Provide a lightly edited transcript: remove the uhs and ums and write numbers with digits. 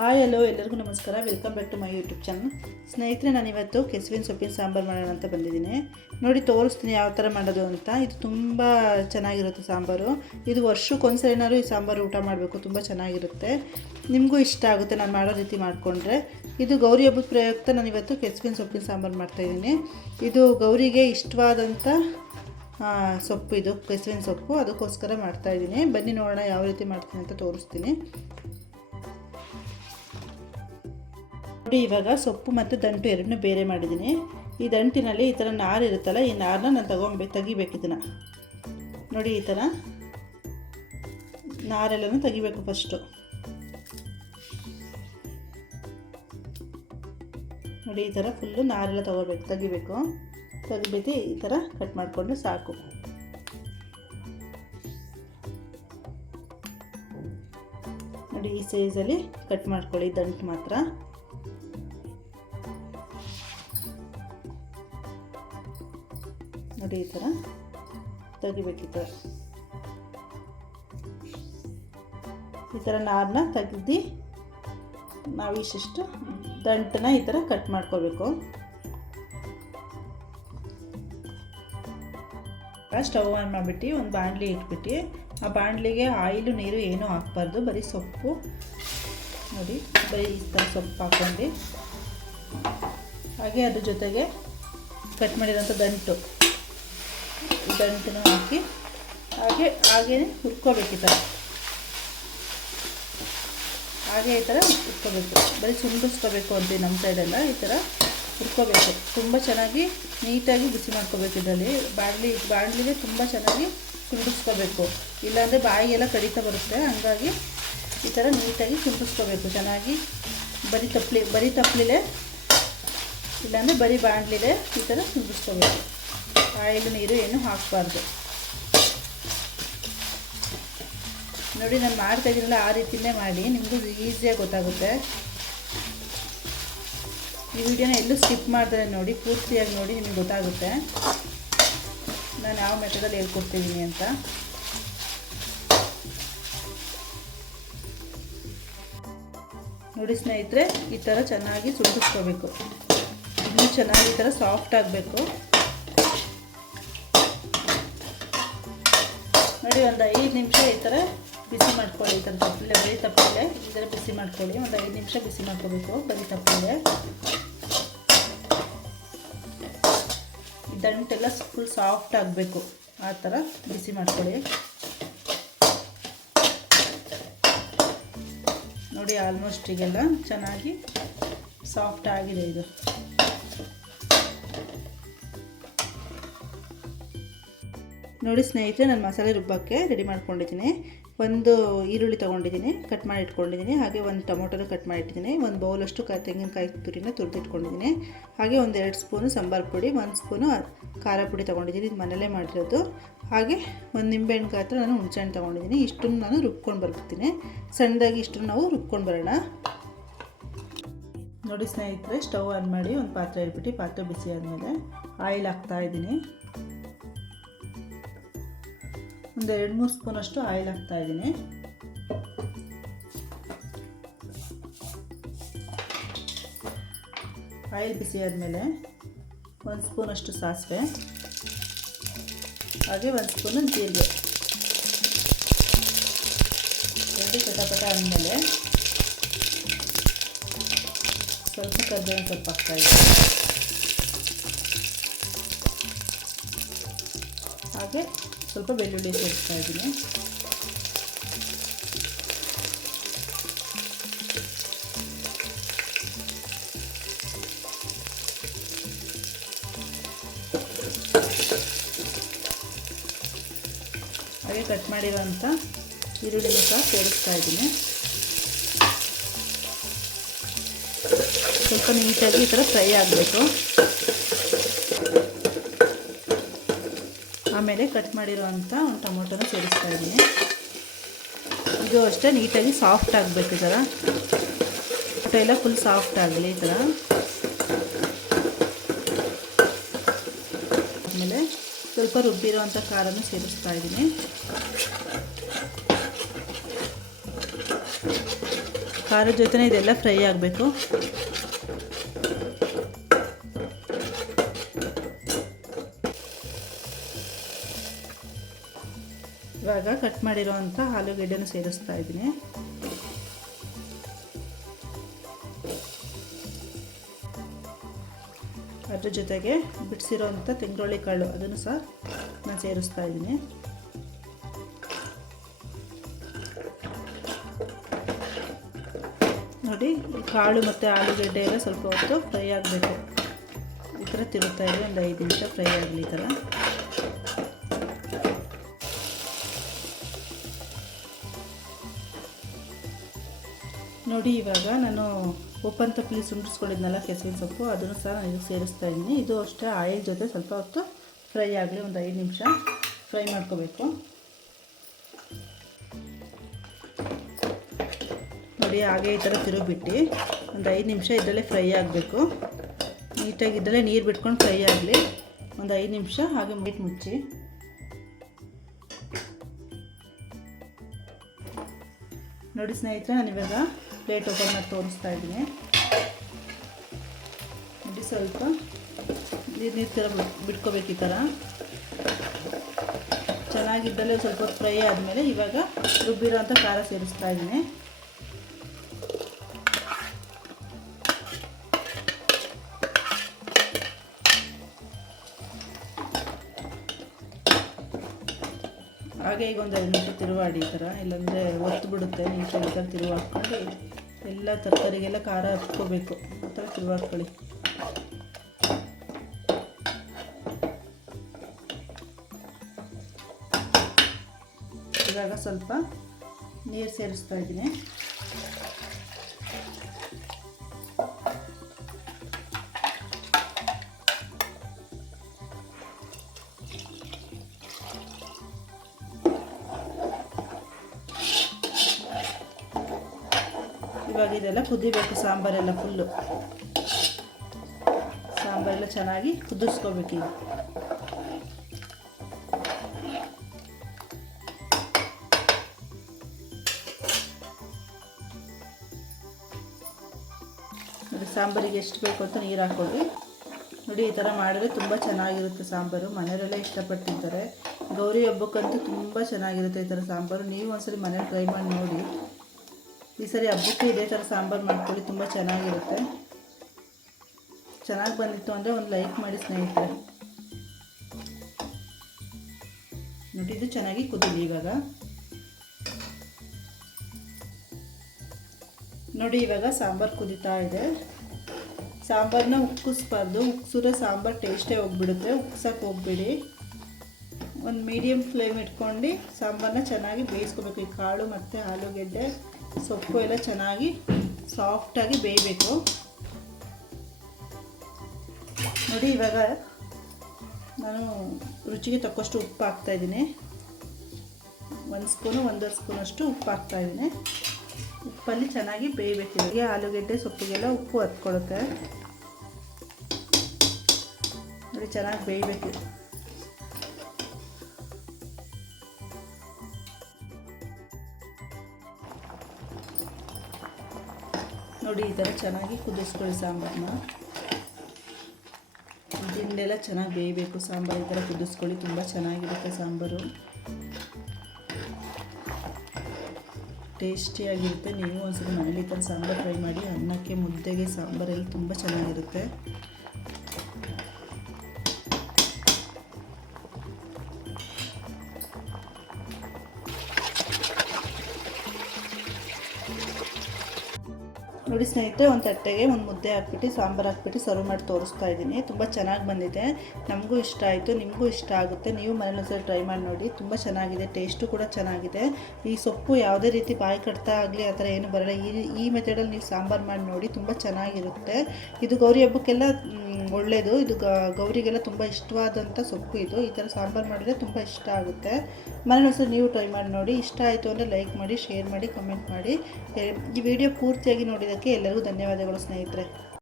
Hi hello ಎಲ್ಲರಿಗೂ ನಮಸ್ಕಾರ. Welcome back to my YouTube channel. ಸ್ನೇಹಿತರೆ, ನಾನಿವತ್ತು ಕೆಸುವಿನ ಸೊಪ್ಪಿನ ಸಾಂಬಾರು ಮಾಡೋಣ ಅಂತ ಬಂದಿದ್ದೀನಿ. ನೋಡಿ, ತೋರಿಸ್ತೀನಿ ಯಾವ ಥರ ಮಾಡೋದು ಅಂತ. ಇದು ತುಂಬ ಚೆನ್ನಾಗಿರುತ್ತೆ ಸಾಂಬಾರು. ಇದು ವರ್ಷಕ್ಕೊಂದ್ಸರಿ ಏನಾದ್ರು ಈ ಸಾಂಬಾರು ಊಟ ಮಾಡಬೇಕು, ತುಂಬ ಚೆನ್ನಾಗಿರುತ್ತೆ. ನಿಮಗೂ ಇಷ್ಟ ಆಗುತ್ತೆ ನಾನು ಮಾಡೋ ರೀತಿ ಮಾಡಿಕೊಂಡ್ರೆ. ಇದು ಗೌರಿ ಹಬ್ಬದ ಪ್ರಯುಕ್ತ ನಾನಿವತ್ತು ಕೆಸುವಿನ ಸೊಪ್ಪಿನ ಸಾಂಬಾರು ಮಾಡ್ತಾಯಿದ್ದೀನಿ. ಇದು ಗೌರಿಗೆ ಇಷ್ಟವಾದಂಥ ಸೊಪ್ಪು, ಇದು ಕೆಸುವಿನ ಸೊಪ್ಪು, ಅದಕ್ಕೋಸ್ಕರ ಮಾಡ್ತಾಯಿದ್ದೀನಿ. ಬನ್ನಿ ನೋಡೋಣ ಯಾವ ರೀತಿ ಮಾಡ್ತೀನಿ ಅಂತ ತೋರಿಸ್ತೀನಿ. ನೋಡಿ, ಇವಾಗ ಸೊಪ್ಪು ಮತ್ತು ದಂಟು ಎರಡನ್ನೂ ಬೇರೆ ಮಾಡಿದ್ದೀನಿ. ಈ ದಂಟಿನಲ್ಲಿ ಈ ಥರ ನಾರು ಇರುತ್ತಲ್ಲ, ಈ ನಾರನ್ನ ನಾನು ತೆಗಿಬೇಕು. ಇದನ್ನು ನೋಡಿ, ಈ ಥರ ನಾರೆಲ್ಲನೂ ತೆಗಿಬೇಕು. ಫಸ್ಟು ನೋಡಿ, ಈ ಥರ ಫುಲ್ಲು ನಾರೆಲ್ಲ ತೆಗಿಬೇಕು. ತೆಗಿಬಿಟ್ಟು ಈ ಥರ ಕಟ್ ಮಾಡಿಕೊಂಡು ಸಾಕು. ನೋಡಿ, ಈ ಸೈಜಲ್ಲಿ ಕಟ್ ಮಾಡ್ಕೊಳ್ಳಿ ದಂಟು ಮಾತ್ರ. ನೋಡಿ, ಈ ಥರ ತೆಗಿಬೇಕಿತ್ತು. ಈ ಥರ ನಾರನ್ನ ತೆಗೆದು ನಾವು ಇಷ್ಟು ದಂಟನ್ನ ಈ ಥರ ಕಟ್ ಮಾಡ್ಕೋಬೇಕು. ಸ್ಟವ್ ಆನ್ ಮಾಡಿಬಿಟ್ಟು ಒಂದು ಬಾಣಲಿ ಇಟ್ಬಿಟ್ಟು, ಆ ಬಾಣಲಿಗೆ ಆಯಿಲು ನೀರು ಏನೂ ಹಾಕ್ಬಾರ್ದು, ಬರೀ ಸೊಪ್ಪು. ನೋಡಿ, ಬರೀ ಈ ಥರ ಸೊಪ್ಪು ಹಾಕ್ಕೊಂಡು, ಹಾಗೆ ಅದ್ರ ಜೊತೆಗೆ ಕಟ್ ಮಾಡಿರೋಂಥ ದಂಟನ್ನು ಹಾಕಿ ಹಾಗೇ ಹುರ್ಕೋಬೇಕು. ಈ ಥರ ಹಾಗೆ ಈ ಥರ ಹುರ್ಕೋಬೇಕು. ಬರೀ ಸುಂಡಿಸ್ಕೋಬೇಕು ಅಂತೀವಿ ನಮ್ಮ ಸೈಡೆಲ್ಲ. ಈ ಥರ ಹುರ್ಕೋಬೇಕು. ತುಂಬ ಚೆನ್ನಾಗಿ ನೀಟಾಗಿ ಬಿಸಿ ಮಾಡ್ಕೋಬೇಕು. ಇದರಲ್ಲಿ ಬಾಣಲಿಗೆ ತುಂಬ ಚೆನ್ನಾಗಿ ಸುಂಡಿಸ್ಕೋಬೇಕು, ಇಲ್ಲಾಂದರೆ ಬಾಯಿಗೆಲ್ಲ ಕಡಿತಾ ಬರುತ್ತೆ. ಹಂಗಾಗಿ ಈ ಥರ ನೀಟಾಗಿ ಸುಂಡಿಸ್ಕೋಬೇಕು ಚೆನ್ನಾಗಿ. ಬರೀ ತಪ್ಪಲಿಲೆ ಇಲ್ಲಾಂದರೆ ಬರೀ ಬಾಣಲಿಲೆ ಈ ಥರ ಸುಂಡಿಸ್ಕೋಬೇಕು. ಆಯಿಲು ನೀರು ಏನು ಹಾಕಬಾರ್ದು. ನೋಡಿ, ನಾನು ಮಾಡ್ತಾಯಿದ್ದೀನಲ್ಲ ಆ ರೀತಿಯೇ ಮಾಡಿ, ನಿಮಗೂ ಈಸಿಯಾಗಿ ಗೊತ್ತಾಗುತ್ತೆ. ಈ ವಿಡಿಯೋನ ಎಲ್ಲೂ ಸ್ಕಿಪ್ ಮಾಡಿದ್ರೆ ನೋಡಿ, ಪೂರ್ತಿಯಾಗಿ ನೋಡಿ, ನಿಮಗೆ ಗೊತ್ತಾಗುತ್ತೆ ನಾನು ಯಾವ ಮೆಥಡಲ್ಲಿ ಹೇಳ್ಕೊಡ್ತಿದ್ದೀನಿ ಅಂತ. ನೋಡಿ ಸ್ನೇಹಿತರೆ, ಈ ಥರ ಚೆನ್ನಾಗಿ ಸುಂಡಿಸ್ಕೋಬೇಕು. ಇನ್ನೂ ಚೆನ್ನಾಗಿ ಈ ಥರ ಸಾಫ್ಟ್ ಆಗಬೇಕು. ನೋಡಿ, ಒಂದು 5 ನಿಮಿಷ ಈ ಥರ ಬಿಸಿ ಮಾಡ್ಕೊಳ್ಳಿ. ಈ ಥರ ಬರೀ ತಪ್ಪಲೆ ಈ ಥರ ಬಿಸಿ ಮಾಡ್ಕೊಳ್ಳಿ. ಒಂದು 5 ನಿಮಿಷ ಬಿಸಿ ಮಾಡ್ಕೋಬೇಕು ಬರೀ ತಪ್ಪಲೆ. ಈ ದಂಟೆಲ್ಲ ಫುಲ್ ಸಾಫ್ಟ್ ಆಗಬೇಕು, ಆ ಥರ ಬಿಸಿ ಮಾಡ್ಕೊಳ್ಳಿ. ನೋಡಿ, ಆಲ್ಮೋಸ್ಟ್ ಈಗೆಲ್ಲ ಚೆನ್ನಾಗಿ ಸಾಫ್ಟ್ ಆಗಿದೆ ಇದು. ನೋಡಿ ಸ್ನೇಹಿತರೆ, ನಾನು ಮಸಾಲೆ ರುಬ್ಬಕ್ಕೆ ರೆಡಿ ಮಾಡ್ಕೊಂಡಿದ್ದೀನಿ. ಒಂದು ಈರುಳ್ಳಿ ತೊಗೊಂಡಿದ್ದೀನಿ, ಕಟ್ ಮಾಡಿ ಇಟ್ಕೊಂಡಿದ್ದೀನಿ. ಹಾಗೆ ಒಂದು ಟೊಮೊಟೊನ ಕಟ್ ಮಾಡಿ ಇಟ್ಟಿದ್ದೀನಿ. ಒಂದು ಬೌಲಷ್ಟು ತೆಂಗಿನಕಾಯಿ ತುರಿನ ತುರಿದಿಟ್ಕೊಂಡಿದ್ದೀನಿ. ಹಾಗೆ ಒಂದು 2 ಸ್ಪೂನು ಸಾಂಬಾರು ಪುಡಿ, 1 ಸ್ಪೂನು ಖಾರ ಪುಡಿ ತೊಗೊಂಡಿದ್ದೀನಿ. ಇದು ಮನೆಯಲ್ಲೇ ಮಾಡಿರೋದು. ಹಾಗೆ ಒಂದು ನಿಂಬೆಹಣ್ಣು ಗಾತ್ರ ನಾನು ಹುಣಸೆಹಣ್ಣು ತೊಗೊಂಡಿದ್ದೀನಿ. ಇಷ್ಟನ್ನು ನಾನು ರುಬ್ಕೊಂಡು ಬರ್ತೀನಿ. ಸಣ್ಣದಾಗಿ ಇಷ್ಟನ್ನು ನಾವು ರುಬ್ಕೊಂಡು ಬರೋಣ. ನೋಡಿ ಸ್ನೇಹಿತರೆ, ಸ್ಟವ್ ಆನ್ ಮಾಡಿ ಒಂದು ಪಾತ್ರೆ ಇಟ್ಬಿಟ್ಟು, ಪಾತ್ರೆ ಬಿಸಿ ಆದಮೇಲೆ ಆಯಿಲ್ ಹಾಕ್ತಾಯಿದ್ದೀನಿ. ಒಂದು 2-3 ಸ್ಪೂನಷ್ಟು ಆಯಿಲ್ ಹಾಕ್ತಾಯಿದ್ದೀನಿ. ಆಯಿಲ್ ಬಿಸಿ ಆದಮೇಲೆ 1 ಸ್ಪೂನಷ್ಟು ಸಾಸಿವೆ, ಹಾಗೆ 1 ಸ್ಪೂನು ಜೀರಿಗೆ ಎರಡು ಚಟಪಟ ಆದಮೇಲೆ ಸ್ವಲ್ಪ ಕರ್ಬೇವಿನ ಸೊಪ್ಪು ಹಾಕ್ತಾಯಿದ್ದೀನಿ. ಹಾಗೆ ಸ್ವಲ್ಪ ಬೆಳ್ಳುಳ್ಳಿ ಸೇರಿಸ್ತಾ ಇದ್ದೀನಿ. ಹಾಗೆ ಕಟ್ ಮಾಡಿರೋಂಥ ಈರುಳ್ಳಿನೂ ಸಹ ಸೇರಿಸ್ತಾ ಇದ್ದೀನಿ. ಸ್ವಲ್ಪ ನೀಟಾಗಿ ಈ ಥರ ಫ್ರೈ ಆಗಬೇಕು. ಆಮೇಲೆ ಕಟ್ ಮಾಡಿರೋವಂಥ ಒಂದು ಟೊಮೊಟೊನ ಸೇರಿಸ್ತಾ ಇದ್ದೀನಿ. ಇದು ಅಷ್ಟೇ ನೀಟಾಗಿ ಸಾಫ್ಟ್ ಆಗಬೇಕು. ಈ ಥರ ಟೊಮೊಟೊ ಎಲ್ಲ ಫುಲ್ ಸಾಫ್ಟ್ ಆಗಲಿ. ಈ ಥರ ಆಮೇಲೆ ಸ್ವಲ್ಪ ರುಬ್ಬಿರೋವಂಥ ಖಾರನೂ ಸೇರಿಸ್ತಾ ಇದ್ದೀನಿ. ಖಾರದ ಜೊತೆನೇ ಇದೆಲ್ಲ ಫ್ರೈ ಆಗಬೇಕು. ಇವಾಗ ಕಟ್ ಮಾಡಿರೋವಂಥ ಆಲೂಗೆಡ್ಡೆನ ಸೇರಿಸ್ತಾ ಇದ್ದೀನಿ. ಅದ್ರ ಜೊತೆಗೆ ಬಿಡಿಸಿರೋವಂಥ ತೆಂಗುರುಳ್ಳಿ ಕಾಳು ಅದನ್ನು ಸಹ ನಾನು ಸೇರಿಸ್ತಾ ಇದ್ದೀನಿ. ನೋಡಿ, ಕಾಳು ಮತ್ತು ಆಲೂಗೆಡ್ಡೆ ಎಲ್ಲ ಸ್ವಲ್ಪ ಹೊತ್ತು ಫ್ರೈ ಆಗಬೇಕು. ಈ ಥರ ತಿರುಗ್ತಾ ಇದೆ, ಒಂದು 5 ನಿಮಿಷ ಫ್ರೈ ಆಗಲಿ. ಈ ಥರ ನೋಡಿ. ಇವಾಗ ನಾನು ಉಪ್ಪನ್ನು ತಪ್ಪಲಿ ಸುಂಡಿಸ್ಕೊಂಡಿದ್ನಲ್ಲ ಕೆಸುವಿನ ಸೊಪ್ಪು, ಅದನ್ನು ಸಹ ನಾನು ಇದಕ್ಕೆ ಸೇರಿಸ್ತಾ ಇದ್ದೀನಿ. ಇದು ಅಷ್ಟೇ ಆಯಿಲ್ ಜೊತೆ ಸ್ವಲ್ಪ ಹೊತ್ತು ಫ್ರೈ ಆಗಲಿ, ಒಂದು 5 ನಿಮಿಷ ಫ್ರೈ ಮಾಡ್ಕೋಬೇಕು. ನೋಡಿ, ಹಾಗೆ ಈ ಥರ ತಿರುಗಿಬಿಟ್ಟು ಒಂದು 5 ನಿಮಿಷ ಇದರಲ್ಲೇ ಫ್ರೈ ಆಗಬೇಕು. ನೀಟಾಗಿ ಇದರಲ್ಲೇ ನೀರು ಬಿಟ್ಕೊಂಡು ಫ್ರೈ ಆಗಲಿ ಒಂದು 5 ನಿಮಿಷ. ಹಾಗೆ ಮುಚ್ಚಿ. ನೋಡಿ ಸ್ನೇಹಿತರೆ, ನಾನಿವಾಗ ಪ್ಲೇಟ್ ಓಪನ್ ಮಾಡಿ ತೋರಿಸ್ತಾ ಇದ್ದೀನಿ. ನೋಡಿ, ಸ್ವಲ್ಪ ನೀರು ಥರ ಬಿಟ್ಕೋಬೇಕು. ಈ ಥರ ಚೆನ್ನಾಗಿದ್ದಲ್ಲೇ ಸ್ವಲ್ಪ ಹೊತ್ತು ಫ್ರೈ ಆದಮೇಲೆ ಇವಾಗ ರುಬ್ಬಿರೋ ಅಂಥ ಖಾರ ಸೇರಿಸ್ತಾ ಇದ್ದೀನಿ. ಹಾಗೆ ಈಗ ಒಂದು 2 ನಿಮಿಷ ತಿರುವಾಡಿ ಈ ಥರ, ಇಲ್ಲಾಂದರೆ ಒತ್ತು ಬಿಡುತ್ತೆ. ನೀಟಾಗಿ ಈ ಥರ ತಿರುವಾಡ್ಕೊಂಡು ಎಲ್ಲ ತರಕಾರಿಗೆಲ್ಲ ಖಾರ ಹತ್ಕೋಬೇಕು. ಆ ಥರ ತಿರುವಾಡ್ಕೊಳ್ಳಿ. ಇವಾಗ ಸ್ವಲ್ಪ ನೀರು ಸೇರಿಸ್ತಾ ಇದ್ದೀನಿ. ಇವಾಗ ಇದೆಲ್ಲ ಕುದಿಬೇಕು. ಸಾಂಬಾರೆಲ್ಲ ಫುಲ್ಲು ಸಾಂಬಾರೆಲ್ಲ ಚೆನ್ನಾಗಿ ಕುದಿಸ್ಕೋಬೇಕು. ಈಗ ನೋಡಿ, ಸಾಂಬಾರಿಗೆ ಎಷ್ಟು ಬೇಕು ಅಂತ ನೀರು ಹಾಕ್ಕೊಳ್ಳಿ. ನೋಡಿ, ಈ ಥರ ಮಾಡಿದ್ರೆ ತುಂಬ ಚೆನ್ನಾಗಿರುತ್ತೆ ಸಾಂಬಾರು. ಮನೆಯಲ್ಲೆಲ್ಲ ಇಷ್ಟಪಟ್ಟು ತಿಂತಾರೆ. ಗೌರಿ ಹಬ್ಬಕ್ಕಂತೂ ತುಂಬ ಚೆನ್ನಾಗಿರುತ್ತೆ ಈ ಥರ ಸಾಂಬಾರು. ನೀವು ಒಂದ್ಸರಿ ಮನೇಲಿ ಟ್ರೈ ಮಾಡಿ ನೋಡಿ. ಈ ಸರಿ ಹಬ್ಬಕ್ಕೆ ಇದೇ ಥರ ಸಾಂಬಾರು ಮಾಡ್ಕೊಳ್ಳಿ, ತುಂಬ ಚೆನ್ನಾಗಿರುತ್ತೆ. ಚೆನ್ನಾಗಿ ಬಂದಿತ್ತು ಅಂದರೆ ಒಂದು ಲೈಕ್ ಮಾಡಿ ಸ್ನೇಹಿತರೆ. ನೋಡಿ, ಇದು ಚೆನ್ನಾಗಿ ಕುದೀಲಿ. ಇವಾಗ ನೋಡಿ, ಇವಾಗ ಸಾಂಬಾರು ಕುದೀತಾ ಇದೆ. ಸಾಂಬಾರನ್ನ ಉಕ್ಕಿಸ್ಬಾರ್ದು. ಉಕ್ಸಿದ್ರೆ ಸಾಂಬಾರು ಟೇಸ್ಟೇ ಹೋಗ್ಬಿಡುತ್ತೆ. ಉಕ್ಸಕ್ಕೆ ಹೋಗ್ಬೇಡಿ. ಒಂದು ಮೀಡಿಯಮ್ ಫ್ಲೇಮ್ ಇಟ್ಕೊಂಡು ಸಾಂಬಾರನ್ನ ಚೆನ್ನಾಗಿ ಬೇಯಿಸ್ಕೋಬೇಕು. ಈ ಕಾಳು ಮತ್ತು ಆಲೂಗೆಡ್ಡೆ ಸೊಪ್ಪು ಎಲ್ಲ ಚೆನ್ನಾಗಿ ಸಾಫ್ಟಾಗಿ ಬೇಯಬೇಕು. ನೋಡಿ, ಇವಾಗ ನಾನು ರುಚಿಗೆ ತಕ್ಕಷ್ಟು ಉಪ್ಪು ಹಾಕ್ತಾಯಿದ್ದೀನಿ. 1 ಸ್ಪೂನು 1.5 ಸ್ಪೂನಷ್ಟು ಉಪ್ಪು ಹಾಕ್ತಾಯಿದ್ದೀನಿ. ಉಪ್ಪಲ್ಲಿ ಚೆನ್ನಾಗಿ ಬೇಯಬೇಕು. ಇವಾಗ ಆಲೂಗೆಡ್ಡೆ ಸೊಪ್ಪಿಗೆಲ್ಲ ಉಪ್ಪು ಹತ್ಕೊಳ್ಳುತ್ತೆ. ನೋಡಿ, ಚೆನ್ನಾಗಿ ಬೇಯಬೇಕು. ನೋಡಿ, ಈ ಥರ ಚೆನ್ನಾಗಿ ಕುದಿಸ್ಕೊಳ್ಳಿ ಸಾಂಬಾರನ್ನ. ದಿಂಡೆಲ್ಲ ಚೆನ್ನಾಗಿ ಬೇಯಬೇಕು. ಸಾಂಬಾರು ಈ ಥರ ಕುದಿಸ್ಕೊಳ್ಳಿ, ತುಂಬ ಚೆನ್ನಾಗಿರುತ್ತೆ ಸಾಂಬಾರು. ಟೇಸ್ಟಿಯಾಗಿರುತ್ತೆ. ನೀವು ಒಂದ್ಸಲ ಮನೇಲಿ ಈ ಥರ ಸಾಂಬಾರು ಟ್ರೈ ಮಾಡಿ. ಅನ್ನಕ್ಕೆ, ಮುದ್ದೆಗೆ ಸಾಂಬಾರೆಲ್ಲ ತುಂಬ ಚೆನ್ನಾಗಿರುತ್ತೆ. ನೋಡಿ ಸ್ನೇಹಿತರೆ, ಒಂದು ತಟ್ಟೆಗೆ ಒಂದು ಮುದ್ದೆ ಹಾಕ್ಬಿಟ್ಟು ಸಾಂಬಾರು ಹಾಕ್ಬಿಟ್ಟು ಸರ್ವ್ ಮಾಡಿ ತೋರಿಸ್ತಾ ಇದ್ದೀನಿ. ತುಂಬ ಚೆನ್ನಾಗಿ ಬಂದಿದೆ. ನಮಗೂ ಇಷ್ಟ ಆಯಿತು, ನಿಮಗೂ ಇಷ್ಟ ಆಗುತ್ತೆ. ನೀವು ಮನೇಲಿ ಒಂದ್ಸಲ ಟ್ರೈ ಮಾಡಿ ನೋಡಿ. ತುಂಬ ಚೆನ್ನಾಗಿದೆ, ಟೇಸ್ಟು ಕೂಡ ಚೆನ್ನಾಗಿದೆ. ಈ ಸೊಪ್ಪು ಯಾವುದೇ ರೀತಿ ಬಾಯಿ ಕಟ್ತಾ ಆಗಲಿ ಆ ಥರ ಏನು ಬರೋಲ್ಲ. ಈ ಮೆಥಡಲ್ಲಿ ನೀವು ಸಾಂಬಾರು ಮಾಡಿ ನೋಡಿ, ತುಂಬ ಚೆನ್ನಾಗಿರುತ್ತೆ. ಇದು ಗೌರಿ ಹಬ್ಬಕ್ಕೆಲ್ಲ ಒಳ್ಳೆಯದು. ಇದು ಗೌರಿಗೆಲ್ಲ ತುಂಬ ಇಷ್ಟವಾದಂಥ ಸೊಪ್ಪು ಇದು. ಈ ಥರ ಸಾಂಬಾರು ಮಾಡಿದರೆ ತುಂಬ ಇಷ್ಟ ಆಗುತ್ತೆ. ಮನೇಲಿ ಒಂದ್ಸಲ ನೀವು ಟ್ರೈ ಮಾಡಿ ನೋಡಿ. ಇಷ್ಟ ಆಯಿತು ಅಂದರೆ ಲೈಕ್ ಮಾಡಿ, ಶೇರ್ ಮಾಡಿ, ಕಮೆಂಟ್ ಮಾಡಿ. ಈ ವಿಡಿಯೋ ಪೂರ್ತಿಯಾಗಿ ನೋಡಿದ್ದಕ್ಕೆ ಎಲ್ಲರಿಗೂ ಧನ್ಯವಾದಗಳು ಸ್ನೇಹಿತರೆ.